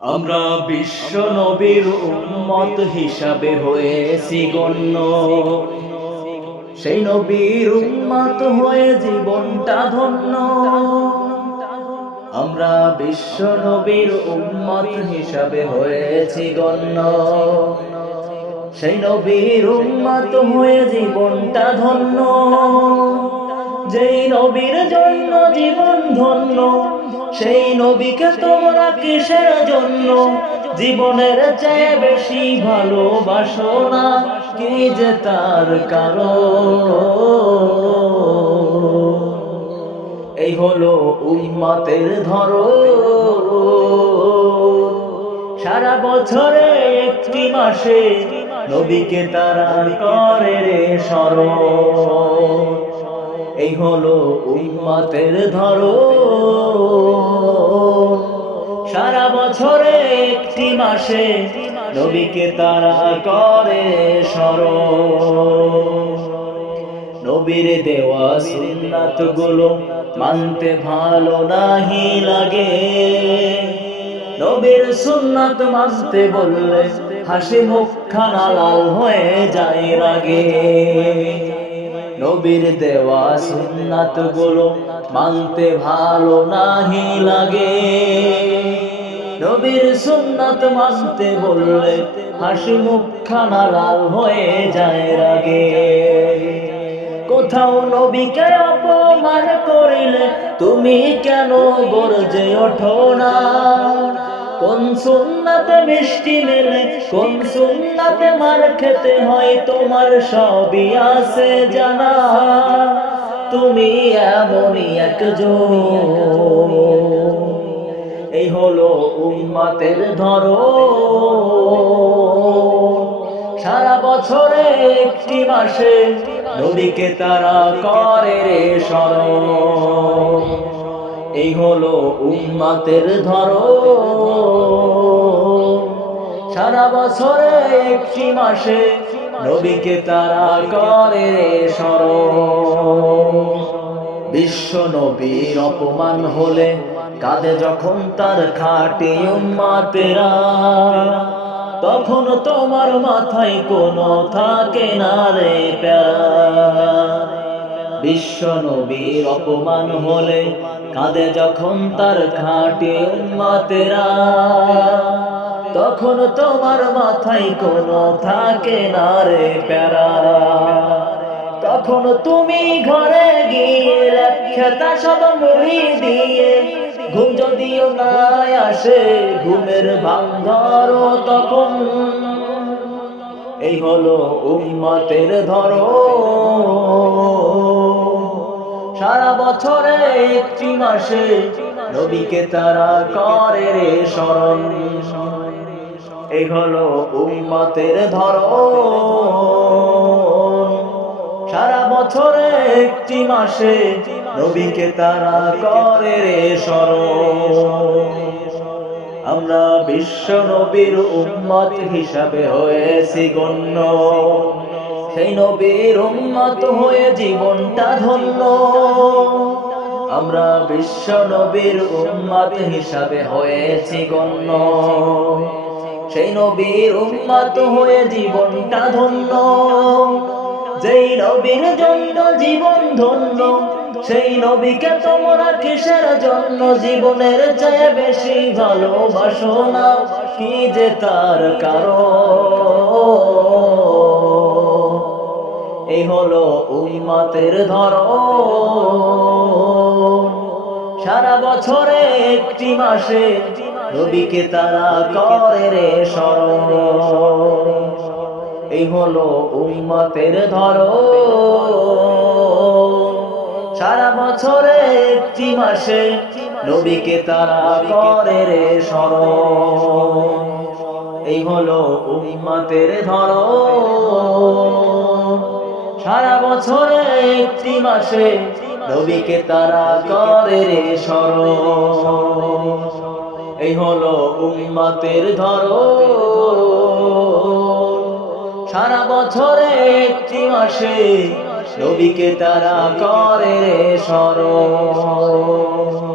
আমরা বিশ্ব নবীর উম্মত হিসাবে হয়েছি গণ্য। সেই নবীর উম্মত হয়ে জীবনটা ধন্য। আমরা বিশ্ব নবীর উম্মত হিসাবে হয়েছি গণ্য। সেই নবীর উম্মত হয়ে জীবনটা ধন্য। যেই নবীর জন্য জীবন ধন্য সেই নবীকে তোমরা কিসের জন্য? জীবনের চেয়ে বেশি ভালোবাসো না, কি যে তার কারণ? এই হলো উম্মতের ধরো সারা বছরে একটি মাসে নবীকে তারা করে রে স্মরণ এই হলো উম্মতের ধরো সারা বছরে একটি মাসে নবীকে তারা করে স্মরণ। নবীর দেওয়া সুন্নাতগুলো মানতে ভালো নাহি লাগে। নবীর সুন্নাত মানতে বললে হাসি মুখখানা লাল হয়ে যায় রাগে। নবীর দেওয়া সুন্নাতগুলো মানতে ভালো নাহি লাগে। নবীর সুন্নাত মানতে বললে হাসি মুখখানা লাল হয়ে যায় রাগে। কোথাও নবীকে অপমান করিলে তুমি কেন গর্জে ওঠো না? কোন সুন্নাতে মিষ্টি মেলে, কোন সুন্নাতে মার খেতে হয়, তোমার সবই আছে জানা। তুমি এমনই একজন। এই হলো উম্মাতের ধরো সারা বছরে একটি মাসে নদীকে তারা করে রে স্মরণ। এই হলো উম্মাতের ধরো সারা বছরে একটি মাসে নবীকে তারা করে রে স্মরণ। বিশ্ব নবীর অপমান হলে কাঁদে যখন তার খাটে উম্মাতেরা তখন তোমার মাথায় কোনো থাকে না রে প্যারা। বিশ্ব নবীর অপমান হলে কাঁদে যখন তার খাটে উম্মাতেরা তখন তোমার মাথায় কোনো থাকে না রে প্যারা তখন তুমি ঘরে গিয়ে খেতা সব মুড়ি দিয়ে, ঘুম যদিও না আসে, ঘুমের ভাঙ্গার তখন। এই হলো উম্মতের ধরো সারা বছরে একটি মাসে নবীকে তারা করে রে স্মরণ। এই হলো উম্মতের ধরো সারা বছরে একটি মাসে নবীকে তারা করে রে স্মরণ। আমরা বিশ্ব নবীর উম্মত হিসাবে হয়েছি গণ্য। সেই নবীর উম্মত হয়ে জীবনটা ধন্য। আমরা বিশ্ব নবীর উম্মত হিসাবে হয়েছি গণ্য। সেই নবীর উম্মত হয়ে জীবনটা ধন্য। যেই নবীর জন্য জীবন ধন্য, সেই নবীকে তোমরা কিসের জন্য জীবনের চেয়ে বেশি ভালোবাসো না? কি যে তার কারণ? এই হলো উম্মাতের ধরন। সারা বছরে একটি মাসে নবীকে তারা করে রে স্মরণ। এই হলো উম্মতের ধরন। সারা বছরে একটি মাসে নবীকে তারা করে রে স্মরণ। এই হলো উম্মতের ধরন। সারা বছরে একটি মাসে নবীকে তারা করে রে সর এই হলো উম্মতের ধর সারা বছরে একটি মাসে নবীকে তারা করে রে স্মরণ।